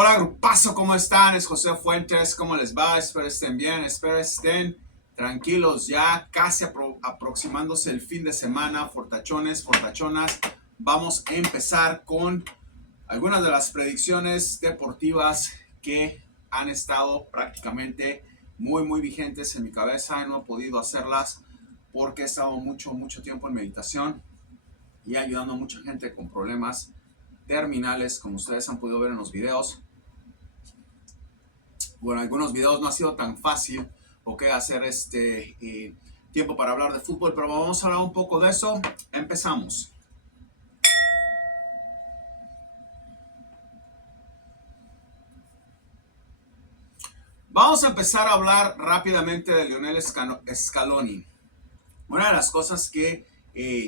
Hola grupazo, ¿cómo están? Es José Fuentes, ¿cómo les va? Espero estén bien, espero estén tranquilos, ya casi aproximándose el fin de semana, fortachones, fortachonas. Vamos a empezar con algunas de las predicciones deportivas que han estado prácticamente muy vigentes en mi cabeza. No he podido hacerlas porque he estado mucho tiempo en meditación y ayudando a mucha gente con problemas terminales, como ustedes han podido ver en los videos. Bueno, algunos videos no ha sido tan fácil hacer tiempo para hablar de fútbol, pero vamos a hablar un poco de eso. Empezamos. Vamos a empezar a hablar rápidamente de Lionel Scaloni. Una de las cosas que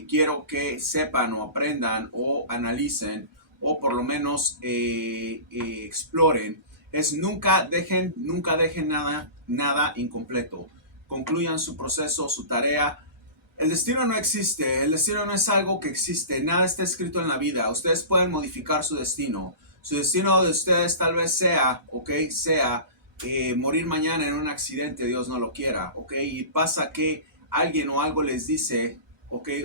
quiero que sepan o aprendan o analicen o por lo menos exploren es nunca dejen nada incompleto. Concluyan su proceso, su tarea. El destino no existe, el destino no es algo que existe, nada está escrito en la vida. Ustedes pueden modificar su destino. Su destino de ustedes tal vez sea, morir mañana en un accidente, Dios no lo quiera, y pasa que alguien o algo les dice,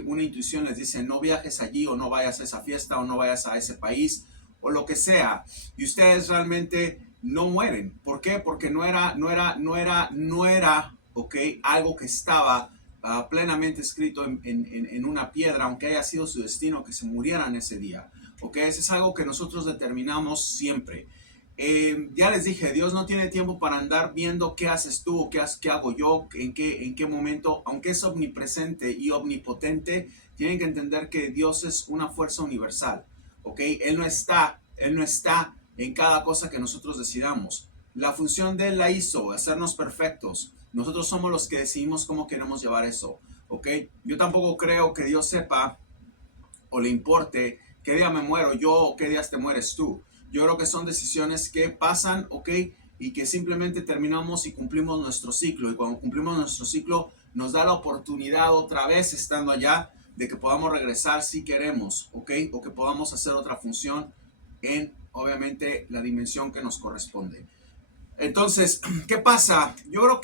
una intuición les dice, no viajes allí o no vayas a esa fiesta o no vayas a ese país o lo que sea, y ustedes realmente no mueren. ¿Por qué? Porque no era, algo que estaba plenamente escrito en una piedra, aunque haya sido su destino que se murieran ese día. Eso es algo que nosotros determinamos siempre. Ya les dije, Dios no tiene tiempo para andar viendo qué haces tú o qué hago yo, en qué momento. Aunque es omnipresente y omnipotente, tienen que entender que Dios es una fuerza universal. Él no está en cada cosa que nosotros decidamos. La función de Él la hizo, hacernos perfectos. Nosotros somos los que decidimos cómo queremos llevar eso. Yo tampoco creo que Dios sepa o le importe qué día me muero yo o qué días te mueres tú. Yo creo que son decisiones que pasan, y que simplemente terminamos y cumplimos nuestro ciclo. Y cuando cumplimos nuestro ciclo, nos da la oportunidad otra vez, estando allá, de que podamos regresar si queremos, o que podamos hacer otra función en, obviamente, la dimensión que nos corresponde. Entonces, ¿qué pasa? Yo creo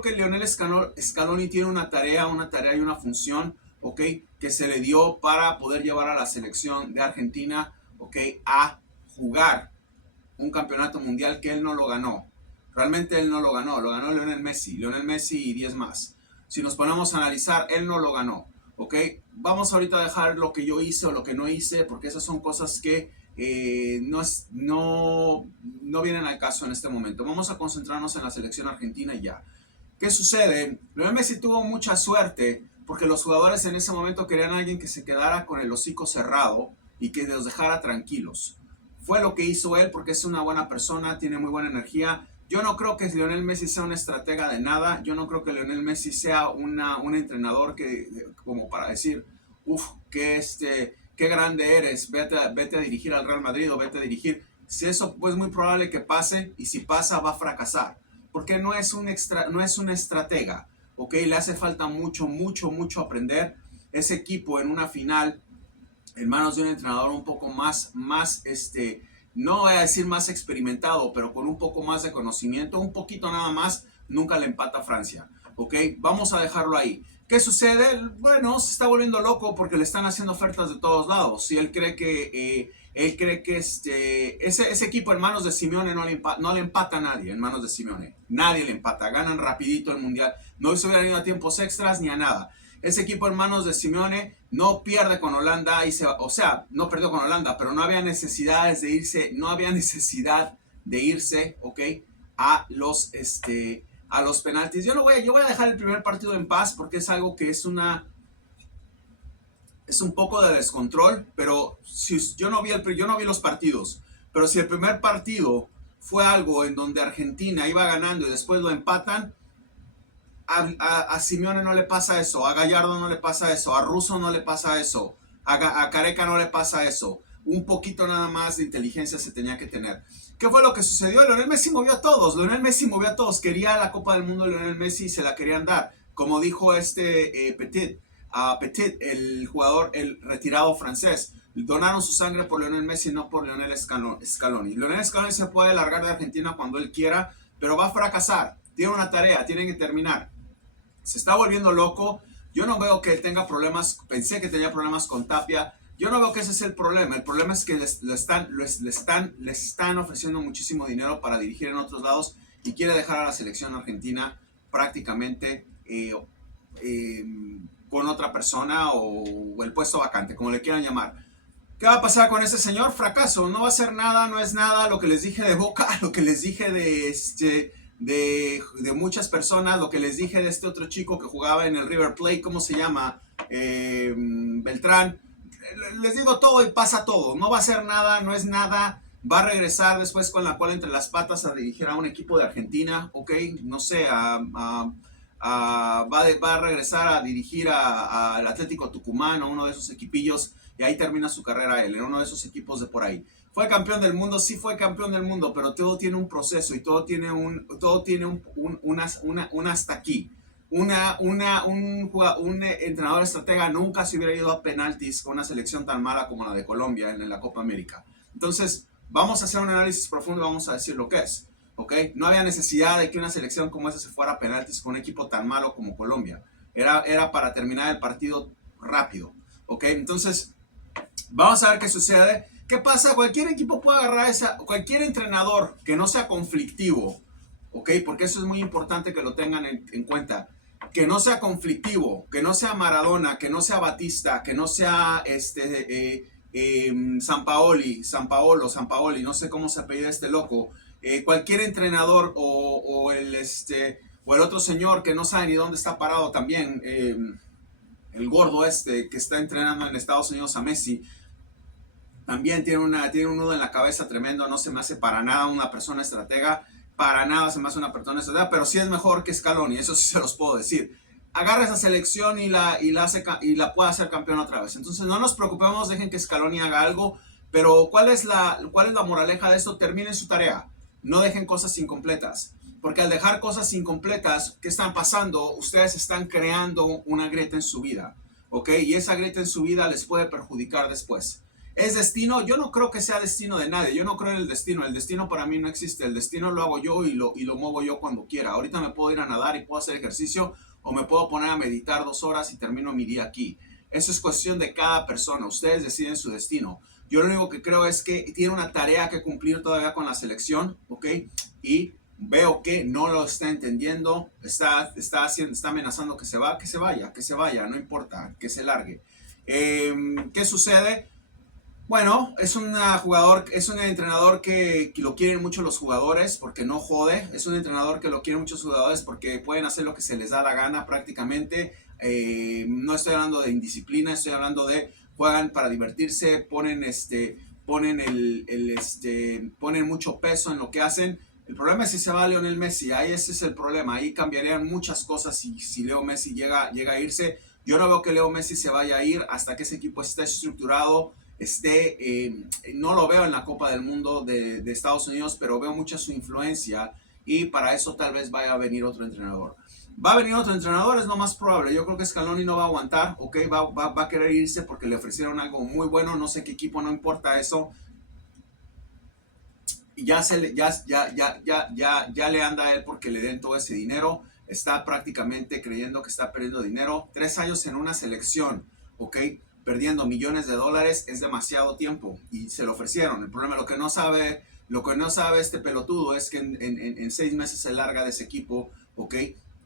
que Lionel Scaloni tiene una tarea y una función, que se le dio para poder llevar a la selección de Argentina, a jugar un campeonato mundial que él no lo ganó. Realmente él no lo ganó Lionel Messi y 10 más. Si nos ponemos a analizar, él no lo ganó, Vamos ahorita a dejar lo que yo hice o lo que no hice, porque esas son cosas que no vienen al caso en este momento. Vamos a concentrarnos en la selección argentina y ya. ¿Qué sucede? Lionel Messi tuvo mucha suerte porque los jugadores en ese momento querían a alguien que se quedara con el hocico cerrado y que los dejara tranquilos. Fue lo que hizo él porque es una buena persona, tiene muy buena energía. Yo no creo que Lionel Messi sea un estratega de nada. Yo no creo que Lionel Messi sea un entrenador como para decir, qué grande eres, vete a dirigir al Real Madrid o vete a dirigir. Si eso pues muy probable que pase, y si pasa va a fracasar, porque no es un estratega, le hace falta mucho aprender. Ese equipo en una final, en manos de un entrenador un poco más no voy a decir más experimentado, pero con un poco más de conocimiento, un poquito nada más, nunca le empata a Francia, vamos a dejarlo ahí. ¿Qué sucede? Bueno, se está volviendo loco porque le están haciendo ofertas de todos lados. Si él cree que ese equipo en manos de Simeone no le empata a nadie. En manos de Simeone nadie le empata, ganan rapidito el mundial, no se hubieran ido a tiempos extras ni a nada. Ese equipo en manos de Simeone no pierde con Holanda, no perdió con Holanda, pero no había necesidad de irse, a los penaltis. Yo voy a dejar el primer partido en paz porque es algo que es un poco de descontrol, pero yo no vi los partidos, pero si el primer partido fue algo en donde Argentina iba ganando y después lo empatan, a Simeone no le pasa eso, a Gallardo no le pasa eso, a Russo no le pasa eso, a Careca no le pasa eso. Un poquito nada más de inteligencia se tenía que tener. ¿Qué fue lo que sucedió? Lionel Messi movió a todos, quería la Copa del Mundo Lionel Messi y se la querían dar. Como dijo Petit, el jugador, el retirado francés, donaron su sangre por Lionel Messi, no por Lionel Scaloni. Lionel Scaloni se puede largar de Argentina cuando él quiera, pero va a fracasar. Tiene una tarea, tienen que terminar. Se está volviendo loco. Yo no veo que él tenga problemas. Pensé que tenía problemas con Tapia. Yo no veo que ese es el problema. El problema es que le están ofreciendo muchísimo dinero para dirigir en otros lados y quiere dejar a la selección argentina prácticamente con otra persona o el puesto vacante, como le quieran llamar. ¿Qué va a pasar con ese señor? Fracaso. No va a ser nada, no es nada. Lo que les dije de Boca, lo que les dije de muchas personas, lo que les dije de este otro chico que jugaba en el River Plate, ¿cómo se llama? Beltrán. Les digo todo y pasa todo. No va a ser nada, no es nada. Va a regresar después con la cola entre las patas a dirigir a un equipo de Argentina, ¿ok? No sé, va a regresar a dirigir al Atlético Tucumán o uno de esos equipillos y ahí termina su carrera él, en uno de esos equipos de por ahí. ¿Fue campeón del mundo? Sí fue campeón del mundo, pero todo tiene un proceso y todo tiene un hasta aquí. Un entrenador estratega nunca se hubiera ido a penaltis con una selección tan mala como la de Colombia en la Copa América. Entonces, vamos a hacer un análisis profundo y vamos a decir lo que es. ¿Okay? No había necesidad de que una selección como esa se fuera a penaltis con un equipo tan malo como Colombia. Era para terminar el partido rápido. ¿Okay? Entonces, vamos a ver qué sucede. ¿Qué pasa? Cualquier equipo puede agarrar cualquier entrenador que no sea conflictivo, ¿ok? Porque eso es muy importante que lo tengan en cuenta. Que no sea conflictivo, que no sea Maradona, que no sea Batista, que no sea Sampaoli, no sé cómo se apellida este loco. Cualquier entrenador o el otro señor que no sabe ni dónde está parado también, el gordo que está entrenando en Estados Unidos a Messi, también tiene un nudo en la cabeza tremendo. No se me hace para nada una persona estratega, para nada se me hace una persona estratega, pero sí es mejor que Scaloni, eso sí se los puedo decir. Agarra esa selección y la puede hacer campeón otra vez. Entonces no nos preocupemos, dejen que Scaloni haga algo, pero ¿cuál es la moraleja de esto? Terminen su tarea, no dejen cosas incompletas. Porque al dejar cosas incompletas, ¿qué están pasando? Ustedes están creando una grieta en su vida, ¿ok? Y esa grieta en su vida les puede perjudicar después. ¿Es destino? Yo no creo que sea destino de nadie. Yo no creo en el destino. El destino para mí no existe. El destino lo hago yo y lo muevo yo cuando quiera. Ahorita me puedo ir a nadar y puedo hacer ejercicio o me puedo poner a meditar 2 horas y termino mi día aquí. Eso es cuestión de cada persona. Ustedes deciden su destino. Yo lo único que creo es que tiene una tarea que cumplir todavía con la selección, ¿ok? Y veo que no lo está entendiendo. Está amenazando que se vaya, no importa, que se largue. ¿Qué sucede? Bueno, es un entrenador que lo quieren mucho los jugadores porque no jode. Es un entrenador que lo quieren muchos jugadores porque pueden hacer lo que se les da la gana prácticamente. No estoy hablando de indisciplina, estoy hablando de juegan para divertirse, ponen ponen mucho peso en lo que hacen. El problema es si se va Lionel Messi, ahí ese es el problema. Ahí cambiarían muchas cosas si Leo Messi llega a irse. Yo no veo que Leo Messi se vaya a ir hasta que ese equipo esté estructurado. No lo veo en la Copa del Mundo de Estados Unidos, pero veo mucha su influencia y para eso tal vez vaya a venir otro entrenador. Va a venir otro entrenador, es lo más probable. Yo creo que Scaloni no va a aguantar, ¿ok? Va a querer irse porque le ofrecieron algo muy bueno, no sé qué equipo, no importa eso. Ya le anda a él porque le den todo ese dinero. Está prácticamente creyendo que está perdiendo dinero. 3 años en una selección, ¿ok? Perdiendo millones de dólares es demasiado tiempo y se lo ofrecieron. El problema, lo que no sabe este pelotudo es que en 6 meses se larga de ese equipo, ¿ok?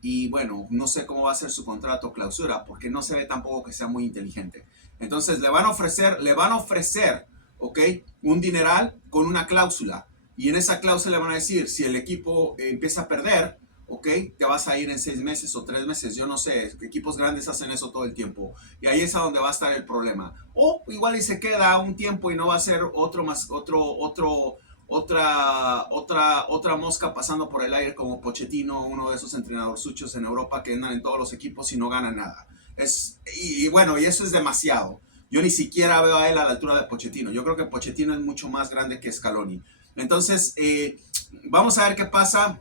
Y bueno, no sé cómo va a ser su contrato clausura porque no se ve tampoco que sea muy inteligente. Entonces le van a ofrecer, ¿ok? Un dineral con una cláusula. Y en esa cláusula le van a decir, si el equipo empieza a perder, ¿ok? Te vas a ir en 6 meses o 3 meses, yo no sé, equipos grandes hacen eso todo el tiempo. Y ahí es a donde va a estar el problema. O igual y se queda un tiempo y no va a ser otra mosca pasando por el aire como Pochettino, uno de esos entrenadorzuchos en Europa que andan en todos los equipos y no ganan nada. Bueno, y eso es demasiado. Yo ni siquiera veo a él a la altura de Pochettino. Yo creo que Pochettino es mucho más grande que Scaloni. Entonces, vamos a ver qué pasa.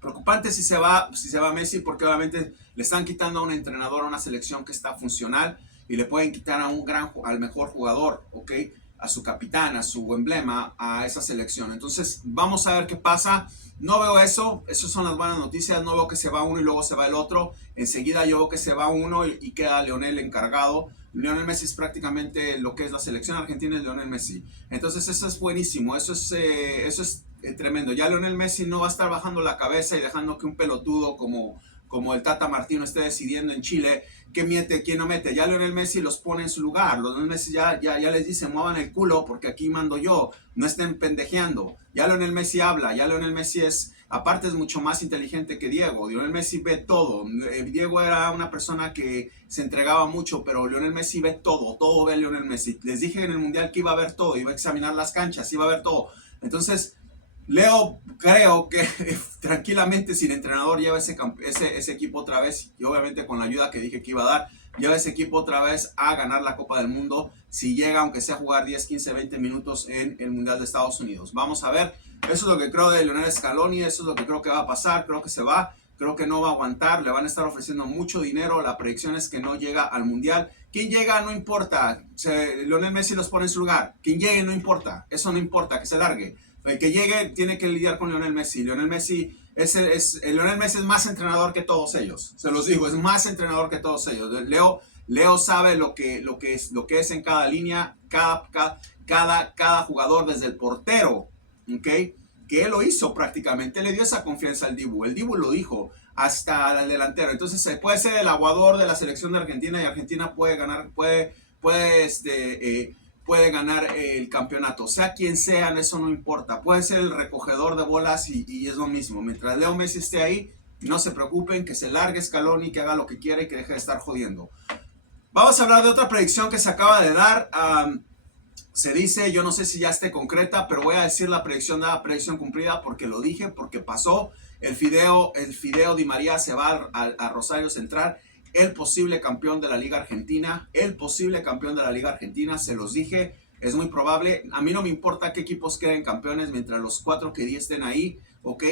Preocupante si se va Messi porque obviamente le están quitando a un entrenador a una selección que está funcional y le pueden quitar a al mejor jugador, ¿ok? A su capitán, a su emblema, a esa selección. Entonces, vamos a ver qué pasa. No veo eso, esas son las buenas noticias. No veo que se va uno y luego se va el otro. Enseguida yo veo que se va uno y queda Lionel encargado. Lionel Messi es prácticamente lo que es la selección argentina, es Lionel Messi. Entonces eso es buenísimo, eso es tremendo. Ya Lionel Messi no va a estar bajando la cabeza y dejando que un pelotudo como el Tata Martino esté decidiendo en Chile quién mete, quién no mete. Ya Lionel Messi los pone en su lugar. Lionel Messi ya les dice, muevan el culo porque aquí mando yo, no estén pendejeando. Ya Lionel Messi habla, ya Lionel Messi aparte es mucho más inteligente que Diego. Lionel Messi ve todo. Diego era una persona que se entregaba mucho, pero Lionel Messi ve todo ve Lionel Messi. Les dije en el Mundial que iba a ver todo, iba a examinar las canchas, iba a ver todo. Entonces, Leo, creo que tranquilamente sin entrenador lleva ese equipo otra vez, y obviamente con la ayuda que dije que iba a dar, lleva ese equipo otra vez a ganar la Copa del Mundo, si llega aunque sea a jugar 10, 15, 20 minutos en el Mundial de Estados Unidos. Vamos a ver, eso es lo que creo de Lionel Scaloni, eso es lo que creo que va a pasar, creo que se va, creo que no va a aguantar, le van a estar ofreciendo mucho dinero, la predicción es que no llega al Mundial. Quien llega no importa, Lionel Messi los pone en su lugar, quien llegue no importa, eso no importa, que se largue. El que llegue tiene que lidiar con Lionel Messi. Lionel Messi Lionel Messi es más entrenador que todos ellos. Se los digo, es más entrenador que todos ellos. Leo sabe lo que es en cada línea, cada jugador, desde el portero, ¿ok? Que él lo hizo prácticamente, le dio esa confianza al Dibu. El Dibu lo dijo hasta el delantero. Entonces puede ser el aguador de la selección de Argentina y Argentina puede ganar, puede ganar el campeonato, sea quien sea, eso no importa, puede ser el recogedor de bolas y es lo mismo. Mientras Leo Messi esté ahí, no se preocupen, que se largue Scaloni, que haga lo que quiera y que deje de estar jodiendo. Vamos a hablar de otra predicción que se acaba de dar. Se dice, yo no sé si ya esté concreta, pero voy a decir la predicción cumplida porque lo dije, porque pasó. El Fideo Di María se va a Rosario Central. El posible campeón de la Liga Argentina, se los dije, es muy probable. A mí no me importa qué equipos queden campeones mientras los 4 que di estén ahí, ok,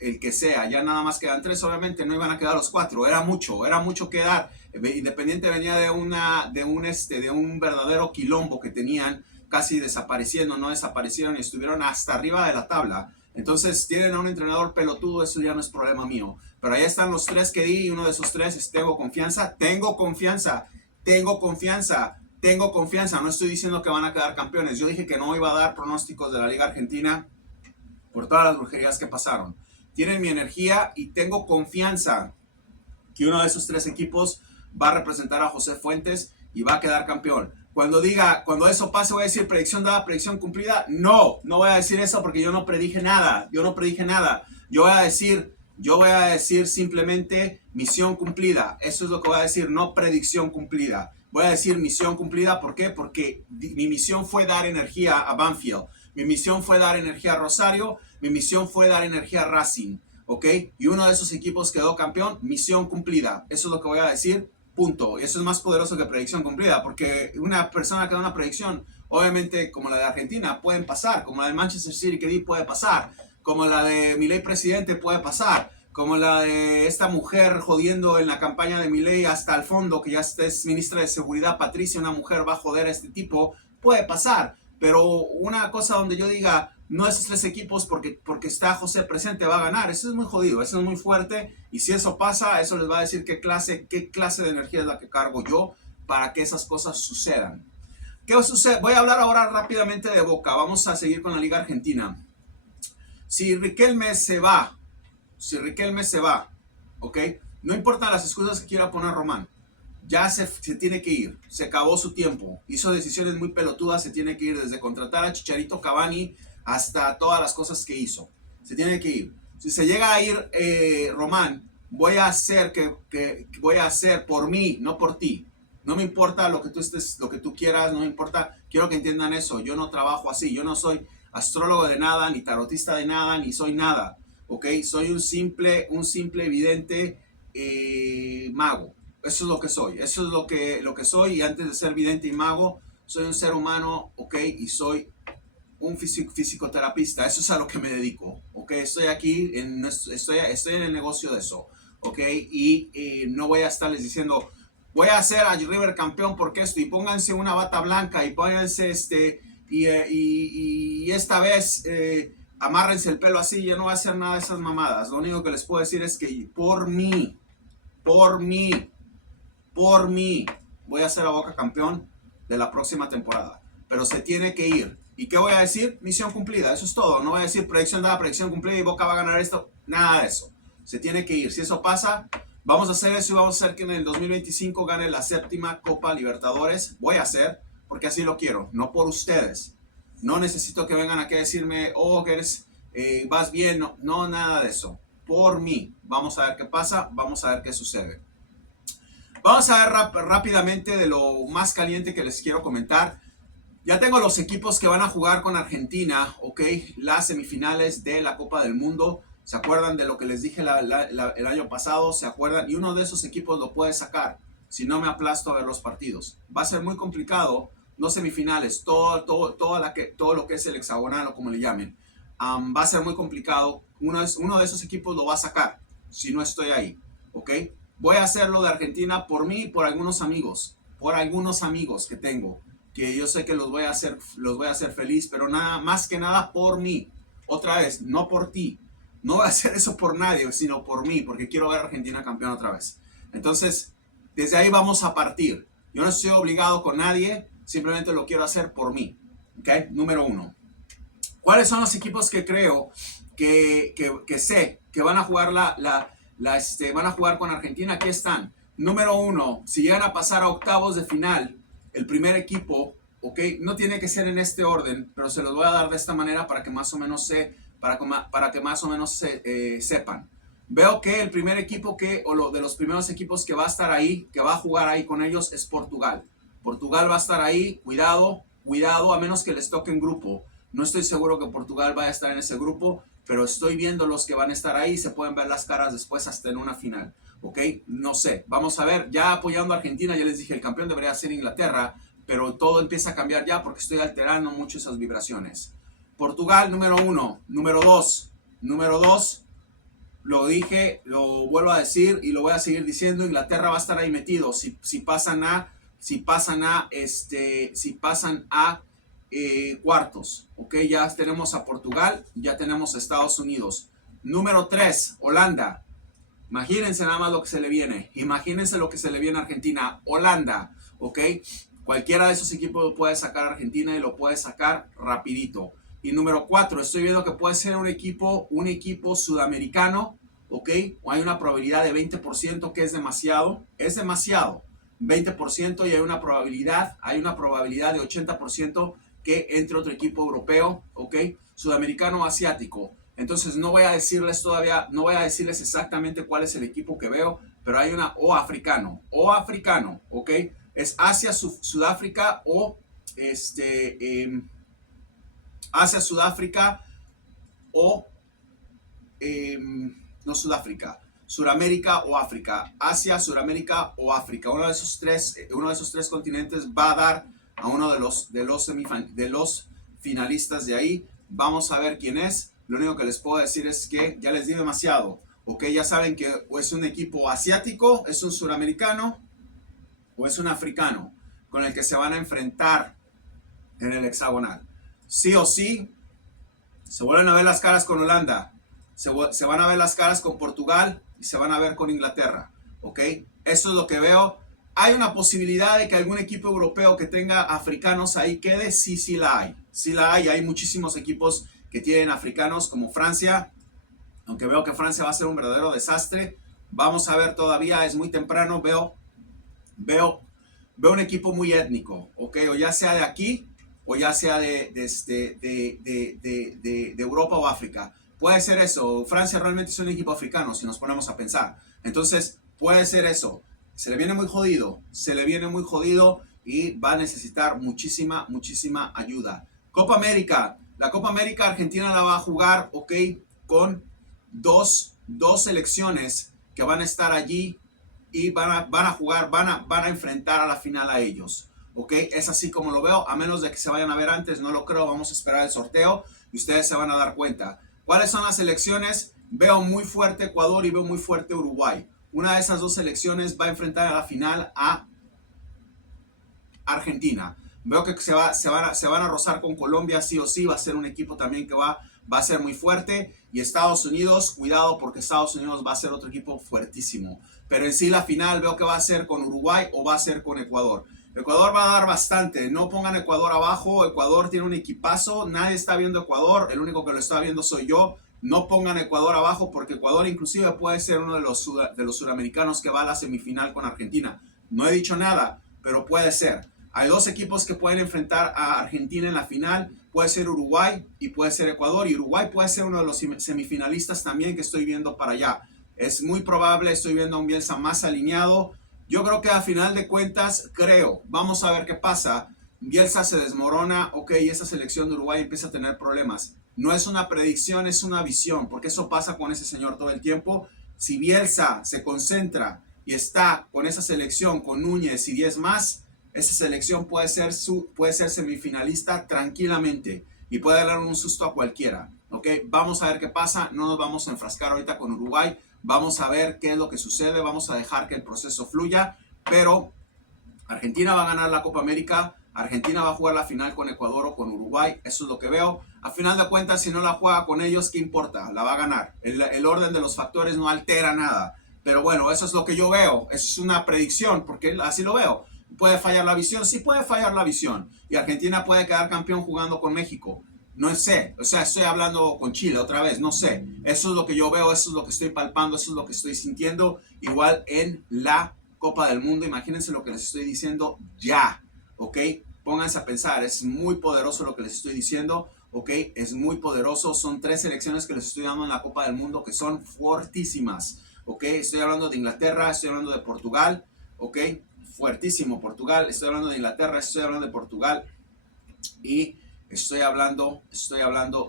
el que sea. Ya nada más quedan 3, obviamente no iban a quedar los 4, era mucho quedar. Independiente venía de un verdadero quilombo que tenían, casi desapareciendo, no desaparecieron y estuvieron hasta arriba de la tabla. Entonces tienen a un entrenador pelotudo, eso ya no es problema mío. Pero ahí están los 3 que di y uno de esos 3 es tengo confianza. No estoy diciendo que van a quedar campeones. Yo dije que no iba a dar pronósticos de la Liga Argentina por todas las brujerías que pasaron. Tienen mi energía y tengo confianza que uno de esos 3 equipos va a representar a José Fuentes y va a quedar campeón. Cuando eso pase, voy a decir predicción dada, predicción cumplida. No voy a decir eso porque yo no predije nada. Yo voy a decir simplemente misión cumplida. Eso es lo que voy a decir, no predicción cumplida. Voy a decir misión cumplida, ¿por qué? Porque mi misión fue dar energía a Banfield. Mi misión fue dar energía a Rosario. Mi misión fue dar energía a Racing. ¿Ok? Y uno de esos equipos quedó campeón, misión cumplida. Eso es lo que voy a decir. Punto. Eso es más poderoso que predicción cumplida, porque una persona que da una predicción, obviamente como la de Argentina, pueden pasar, como la de Manchester City que di puede pasar, como la de Milei presidente puede pasar, como la de esta mujer jodiendo en la campaña de Milei hasta el fondo, que ya es ministra de Seguridad, Patricia, una mujer va a joder a este tipo, puede pasar, pero una cosa donde yo diga, no esos 3 equipos porque está José presente va a ganar, eso es muy jodido, eso es muy fuerte, y si eso pasa, eso les va a decir qué clase de energía es la que cargo yo para que esas cosas sucedan. ¿Qué sucede? Voy a hablar ahora rápidamente de Boca, vamos a seguir con la Liga Argentina. Si Riquelme se va, ¿ok? No importa las excusas que quiera poner Román, ya se tiene que ir, se acabó su tiempo, hizo decisiones muy pelotudas, se tiene que ir, desde contratar a Chicharito, Cavani, hasta todas las cosas que hizo. Se tiene que ir. Si se llega a ir Román, voy a hacer por mí, no por ti. No me importa lo que tú quieras, no me importa. Quiero que entiendan eso. Yo no trabajo así. Yo no soy astrólogo de nada, ni tarotista de nada, ni soy nada. ¿Ok? Soy un simple vidente mago. Eso es lo que soy. Eso es lo que soy. Y antes de ser vidente y mago, soy un ser humano, ¿ok? Y soy un fisioterapista, eso es a lo que me dedico, ¿ok? Estoy aquí, estoy en el negocio de eso, ¿ok? Y no voy a estarles diciendo, voy a hacer a River campeón porque esto, y pónganse una bata blanca y pónganse y esta vez amárrense el pelo así, yo no voy a hacer nada de esas mamadas. Lo único que les puedo decir es que por mí, por mí, por mí, voy a ser a Boca campeón de la próxima temporada. Pero se tiene que ir. ¿Y qué voy a decir? Misión cumplida, eso es todo. No voy a decir predicción dada, predicción cumplida y Boca va a ganar esto. Nada de eso. Se tiene que ir. Si eso pasa, vamos a hacer eso y vamos a hacer que en el 2025 gane la 7ª Copa Libertadores. Voy a hacer, porque así lo quiero, no por ustedes. No necesito que vengan aquí a decirme, oh, que eres, vas bien. No, no, nada de eso. Por mí. Vamos a ver qué pasa, vamos a ver qué sucede. Vamos a ver rápidamente de lo más caliente que les quiero comentar. Ya tengo los equipos que van a jugar con Argentina, ok, las semifinales de la Copa del Mundo. ¿Se acuerdan de lo que les dije el año pasado? ¿Se acuerdan? Y uno de esos equipos lo puede sacar si no me aplasto a ver los partidos. Va a ser muy complicado, no semifinales, todo lo que es el hexagonal o como le llamen. Va a ser muy complicado. Uno de esos equipos lo va a sacar si no estoy ahí, ok. Voy a hacerlo de Argentina por mí y por algunos amigos que tengo, que yo sé que los voy a hacer feliz, pero nada más que nada por mí. Otra vez, no por ti. No voy a hacer eso por nadie, sino por mí, porque quiero ver a Argentina campeón otra vez. Entonces, desde ahí vamos a partir. Yo no estoy obligado con nadie, simplemente lo quiero hacer por mí. ¿Ok? Número 1. ¿Cuáles son los equipos que creo que sé que van a jugar van a jugar con Argentina? Aquí están. Número 1, si llegan a pasar a octavos de final, el primer equipo, ok, no tiene que ser en este orden, pero se los voy a dar de esta manera para que más o menos sepan. Veo que el primer equipo de los primeros equipos que va a estar ahí, que va a jugar ahí con ellos, es Portugal. Portugal va a estar ahí, cuidado, a menos que les toque en grupo. No estoy seguro que Portugal vaya a estar en ese grupo, pero estoy viendo los que van a estar ahí, se pueden ver las caras después hasta en una final, ¿ok? No sé, vamos a ver, ya apoyando a Argentina, ya les dije, el campeón debería ser Inglaterra, pero todo empieza a cambiar ya porque estoy alterando mucho esas vibraciones. Portugal, número 1, número 2, lo dije, lo vuelvo a decir y lo voy a seguir diciendo, Inglaterra va a estar ahí metido, si pasan a cuartos, ok, ya tenemos a Portugal, ya tenemos a Estados Unidos. Número 3, Holanda. Imagínense nada más lo que se le viene, imagínense lo que se le viene a Argentina, Holanda, ok, cualquiera de esos equipos lo puede sacar a Argentina y lo puede sacar rapidito. Y número 4, estoy viendo que puede ser un equipo sudamericano, ok, o hay una probabilidad de 20% que es demasiado, 20%, y hay una probabilidad de 80% que entre otro equipo europeo, ok, sudamericano o asiático. Entonces no voy a decirles exactamente cuál es el equipo que veo, pero hay o africano, ok, es Asia, Sudáfrica o Asia, Sudáfrica o no Sudáfrica, Suramérica o África, Asia, Suramérica o África. Uno de esos tres continentes va a dar a uno de los finalistas de ahí. Vamos a ver quién es. Lo único que les puedo decir es que ya les di demasiado. Ok, ya saben que o es un equipo asiático, es un suramericano o es un africano con el que se van a enfrentar en el hexagonal. Sí o sí, se vuelven a ver las caras con Holanda, se van a ver las caras con Portugal y se van a ver con Inglaterra, ¿ok? Eso es lo que veo. ¿Hay una posibilidad de que algún equipo europeo que tenga africanos ahí quede? Sí la hay. Sí la hay. Hay muchísimos equipos que tienen africanos como Francia, aunque veo que Francia va a ser un verdadero desastre. Vamos a ver todavía, es muy temprano. Veo un equipo muy étnico, ¿ok? O ya sea de aquí o ya sea de Europa o África. Puede ser eso. Francia realmente es un equipo africano, si nos ponemos a pensar. Entonces, puede ser eso. Se le viene muy jodido y va a necesitar muchísima ayuda. Copa América. La Copa América Argentina la va a jugar, ok, con dos selecciones que van a estar allí y van a enfrentar a la final a ellos. ¿Ok? Es así como lo veo, a menos de que se vayan a ver antes, no lo creo, vamos a esperar el sorteo y ustedes se van a dar cuenta. ¿Cuáles son las selecciones? Veo muy fuerte Ecuador y veo muy fuerte Uruguay. una de esas dos selecciones va a enfrentar a la final a Argentina. Veo que se van a rozar con Colombia sí o sí, va a ser un equipo también que va a ser muy fuerte. Y Estados Unidos, cuidado porque Estados Unidos va a ser otro equipo fuertísimo. Pero en sí la final veo que va a ser con Uruguay o va a ser con Ecuador. Ecuador va a dar bastante, no pongan Ecuador abajo, Ecuador tiene un equipazo, nadie está viendo Ecuador, el único que lo está viendo soy yo. No pongan Ecuador abajo porque Ecuador inclusive puede ser uno de los sudamericanos que va a la semifinal con Argentina. No he dicho nada, pero puede ser. Hay dos equipos que pueden enfrentar a Argentina en la final. Puede ser Uruguay y puede ser Ecuador. Y Uruguay puede ser uno de los semifinalistas también que estoy viendo para allá. Es muy probable, estoy viendo a un Bielsa más alineado. Yo creo que a final de cuentas, vamos a ver qué pasa. Bielsa se desmorona, ok, y esa selección de Uruguay empieza a tener problemas. No es una predicción, es una visión, porque eso pasa con ese señor todo el tiempo. Si Bielsa se concentra y está con esa selección, con Núñez y 10 más, esa selección puede ser semifinalista tranquilamente y puede darle un susto a cualquiera. ¿Ok? Vamos a ver qué pasa. No nos vamos a enfrascar ahorita con Uruguay. Vamos a ver qué es lo que sucede. Vamos a dejar que el proceso fluya. Pero Argentina va a ganar la Copa América. Argentina va a jugar la final con Ecuador o con Uruguay. Eso es lo que veo. A final de cuentas, si no la juega con ellos, ¿qué importa? La va a ganar. El orden de los factores no altera nada. Pero bueno, eso es lo que yo veo. Eso es una predicción porque así lo veo. ¿Puede fallar la visión? Sí puede fallar la visión. Y Argentina puede quedar campeón jugando con México. No sé, o sea, estoy hablando con Chile otra vez, no sé. Eso es lo que yo veo, eso es lo que estoy palpando, eso es lo que estoy sintiendo. Igual en la Copa del Mundo, imagínense lo que les estoy diciendo ya, ¿ok? Pónganse a pensar, es muy poderoso lo que les estoy diciendo, ¿ok? Es muy poderoso, son 3 selecciones que les estoy dando en la Copa del Mundo que son fortísimas, ¿ok? Estoy hablando de Inglaterra, estoy hablando de Portugal, ¿ok? Fuertísimo Portugal, estoy hablando de Inglaterra, estoy hablando de Portugal y estoy hablando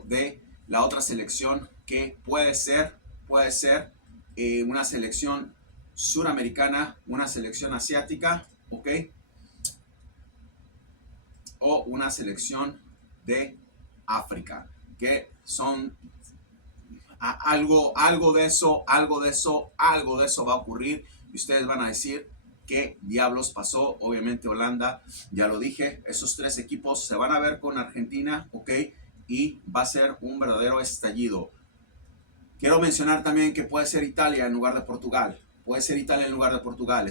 de la otra selección que puede ser una selección suramericana, una selección asiática, ¿ok? O una selección de África, que son algo de eso va a ocurrir y ustedes van a decir, ¿qué diablos pasó? Obviamente Holanda, ya lo dije, esos 3 equipos se van a ver con Argentina, ¿ok? Y va a ser un verdadero estallido. Quiero mencionar también que puede ser Italia en lugar de Portugal. Puede ser Italia en lugar de Portugal.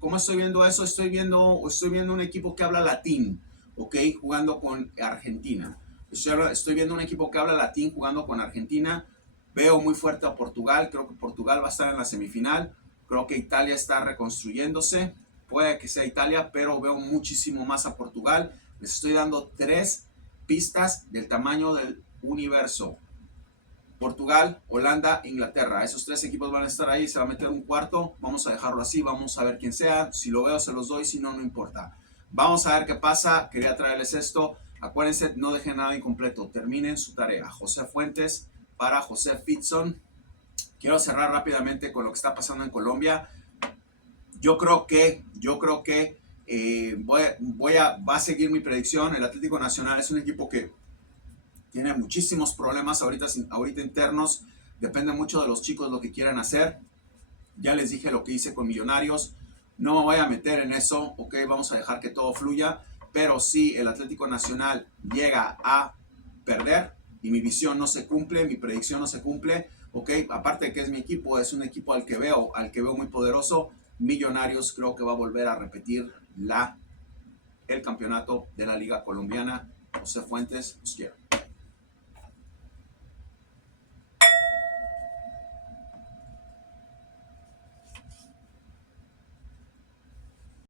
¿Cómo estoy viendo eso? Estoy viendo un equipo que habla latín, ¿ok? Jugando con Argentina. Estoy viendo un equipo que habla latín jugando con Argentina. Veo muy fuerte a Portugal. Creo que Portugal va a estar en la semifinal. Creo que Italia está reconstruyéndose. Puede que sea Italia, pero veo muchísimo más a Portugal. Les estoy dando 3 pistas del tamaño del universo. Portugal, Holanda, Inglaterra. Esos 3 equipos van a estar ahí. Se va a meter un cuarto. Vamos a dejarlo así. Vamos a ver quién sea. Si lo veo, se los doy. Si no, no importa. Vamos a ver qué pasa. Quería traerles esto. Acuérdense, no dejen nada incompleto. Terminen su tarea. José Fuentes para José Fitzon. Quiero cerrar rápidamente con lo que está pasando en Colombia. Yo creo que va a seguir mi predicción. El Atlético Nacional es un equipo que tiene muchísimos problemas ahorita internos. Depende mucho de los chicos lo que quieran hacer. Ya les dije lo que hice con Millonarios. No me voy a meter en eso, ok, vamos a dejar que todo fluya. Pero si el Atlético Nacional llega a perder y mi visión no se cumple, mi predicción no se cumple, ok, aparte de que es mi equipo, es un equipo al que veo muy poderoso. Millonarios creo que va a volver a repetir el campeonato de la Liga Colombiana. José Fuentes, os quiero.